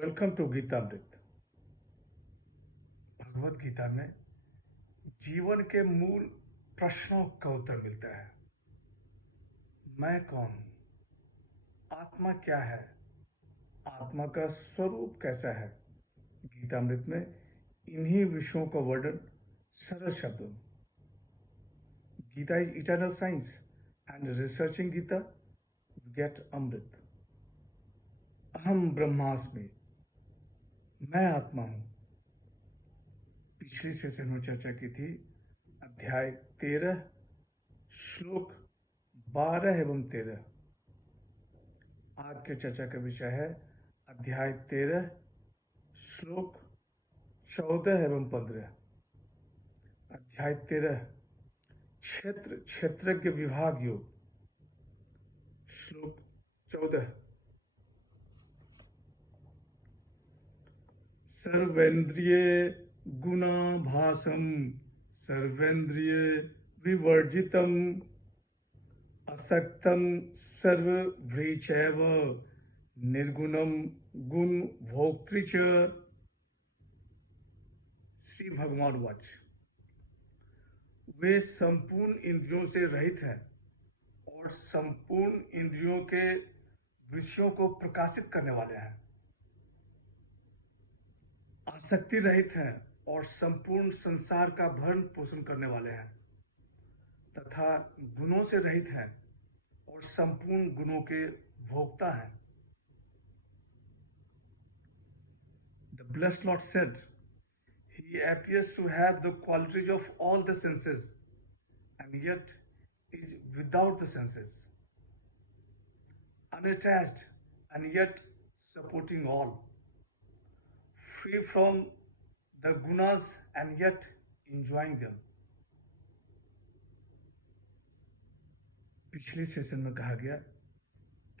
Welcome to Gitamrit. Bhagavad Gita में जीवन के मूल प्रश्नों का उत्तर मिलता है। मैं कौन हूँ? आत्मा क्या है? आत्मा का स्वरूप कैसा है? गीतामृत में इन्हीं विषयों का वर्णन सरल शब्दों में। Gita is eternal science and researching Gita गेट अमृत। अहम ब्रह्मास्मि, मैं आत्मा हूँ। पिछली सेशन में चर्चा की थी अध्याय 13 श्लोक 12 एवं 13। आज के चर्चा का विषय है अध्याय 13 श्लोक 14 एवं 15। अध्याय 13 क्षेत्र क्षेत्रज्ञ विभाग योग। श्लोक 14 सर्वेन्द्रिय गुणाभासम सर्वेन्द्रिय विवर्जितम असक्तम सर्वभ्रीचैव निर्गुणम गुण भोक्तृ च। श्री भगवान वाच। वे संपूर्ण इंद्रियों से रहित हैं और संपूर्ण इंद्रियों के विषयों को प्रकाशित करने वाले हैं। आसक्ति रहित हैं और संपूर्ण संसार का भरण पोषण करने वाले हैं तथा गुणों से रहित हैं और संपूर्ण गुणों के भोक्ता हैं। The blessed Lord said, He appears to have the qualities of all the senses and yet is without the senses, unattached and yet supporting all, free from the gunas and yet enjoying them. पिछले session में कहा गया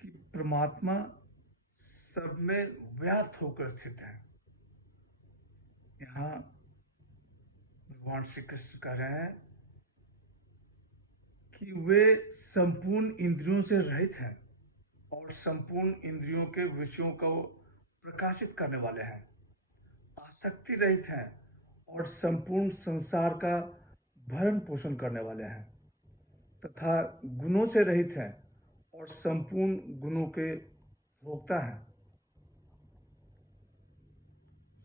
कि परमात्मा सब में व्याप्त होकर स्थित है। यहाँ भगवान श्री कृष्ण कह रहे हैं कि वे संपूर्ण इंद्रियों से रहित हैं और संपूर्ण इंद्रियों के विषयों को प्रकाशित करने वाले हैं। आसक्ति रहित हैं और संपूर्ण संसार का भरण पोषण करने वाले हैं तथा गुणों से रहित हैं और संपूर्ण गुणों के भोक्ता हैं।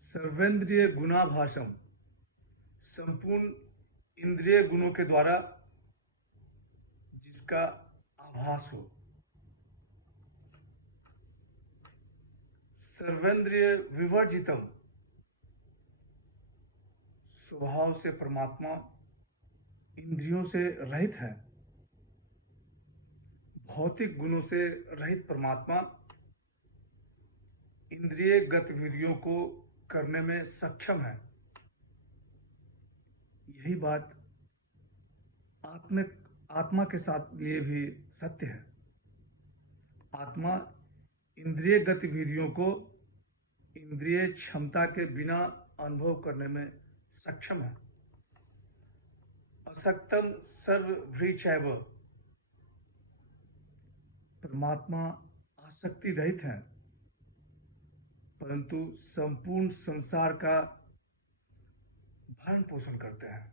सर्वेंद्रिय गुणाभासम, संपूर्ण इंद्रिय गुणों के द्वारा जिसका आभास हो। सर्वेंद्रिय विवर्जितम, स्वभाव से परमात्मा इंद्रियों से रहित है। भौतिक गुणों से रहित परमात्मा इंद्रिय गतिविधियों को करने में सक्षम है। यही बात आत्मा के साथ लिए भी सत्य है। आत्मा इंद्रिय गतिविधियों को इंद्रिय क्षमता के बिना अनुभव करने में सक्षम है। असक्तम सर्वभ्रीचैव, परमात्मा आसक्ति रहित है परंतु संपूर्ण संसार का भरण पोषण करते हैं।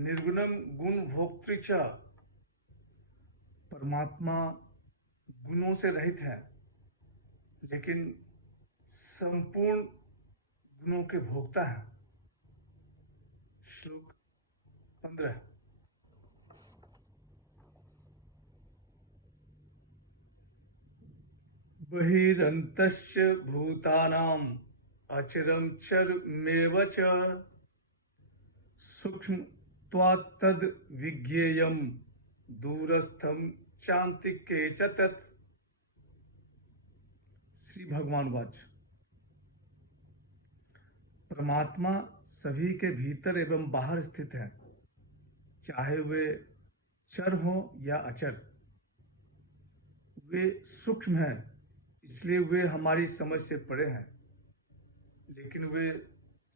निर्गुणम गुण भोक्तृ च, परमात्मा गुणों से रहित है लेकिन संपूर्ण गुणों के भोक्ता हैं। श्लोक 15 बहिरन्तश्च भूतानाम् अचरं चरमेव च सूक्ष्मत्वात् तद् विज्ञेयं दूरस्थं चान्तिके च तत्। श्री भगवान वाच। परमात्मा सभी के भीतर एवं बाहर स्थित है, चाहे वे चर हों या अचर। वे सूक्ष्म हैं इसलिए वे हमारी समझ से परे हैं लेकिन वे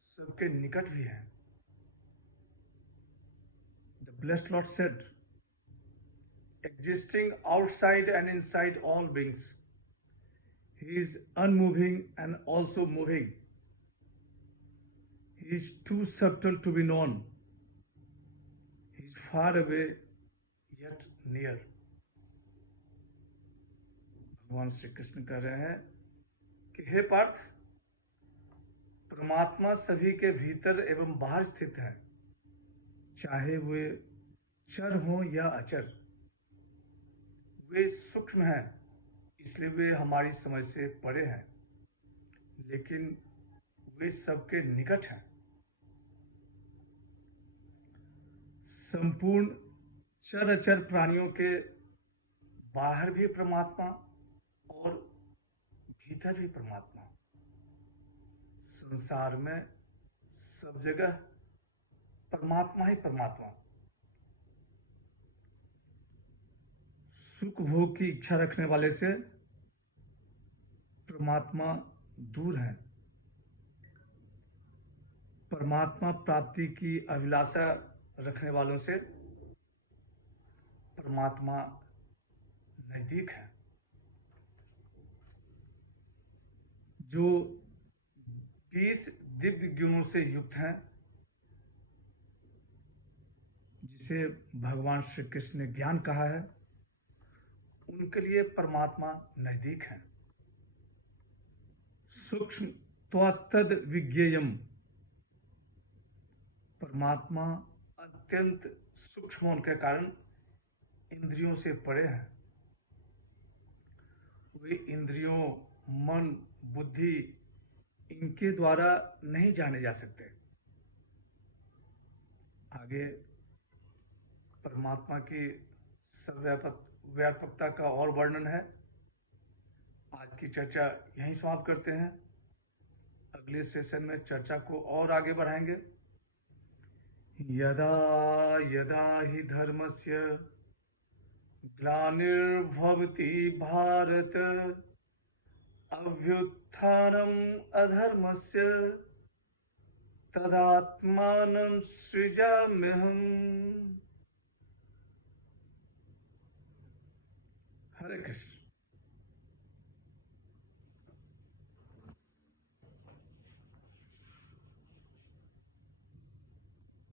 सबके निकट भी हैं। The blessed Lord said, existing outside and inside all beings, He is unmoving and also moving. He is too subtle to be known. He is far away yet near. भगवान श्री कृष्ण कह रहे हैं कि हे पार्थ, परमात्मा सभी के भीतर एवं बाहर स्थित है, चाहे वे चर हों या अचर। वे सूक्ष्म हैं, इसलिए वे हमारी समझ से परे हैं, लेकिन वे सबके निकट हैं। संपूर्ण चर अचर प्राणियों के बाहर भी परमात्मा और भीतर भी परमात्मा। संसार में सब जगह परमात्मा ही परमात्मा। सुख भोग की इच्छा रखने वाले से परमात्मा दूर है। परमात्मा प्राप्ति की अभिलाषा रखने वालों से परमात्मा नजदीक है। जो 20 दिव्य गुणों से युक्त हैं, जिसे भगवान श्री कृष्ण ने ज्ञान कहा है, उनके लिए परमात्मा नजदीक है। सूक्ष्म त्वत्तद विज्ञेयम, परमात्मा अत्यंत सूक्ष्म होने के कारण इंद्रियों से परे हैं। वे इंद्रियों, मन, बुद्धि इनके द्वारा नहीं जाने जा सकते। आगे परमात्मा की सर्वव्यापकता का और वर्णन है। आज की चर्चा यहीं समाप्त करते हैं। अगले सेशन में चर्चा को और आगे बढ़ाएंगे। यदा यदा हि धर्मस्य ग्लानिर्भवति भारत, अभ्युत्थानम् अधर्मस्य तदात्मानं सृजाम्यहम्। हरे कृष्ण।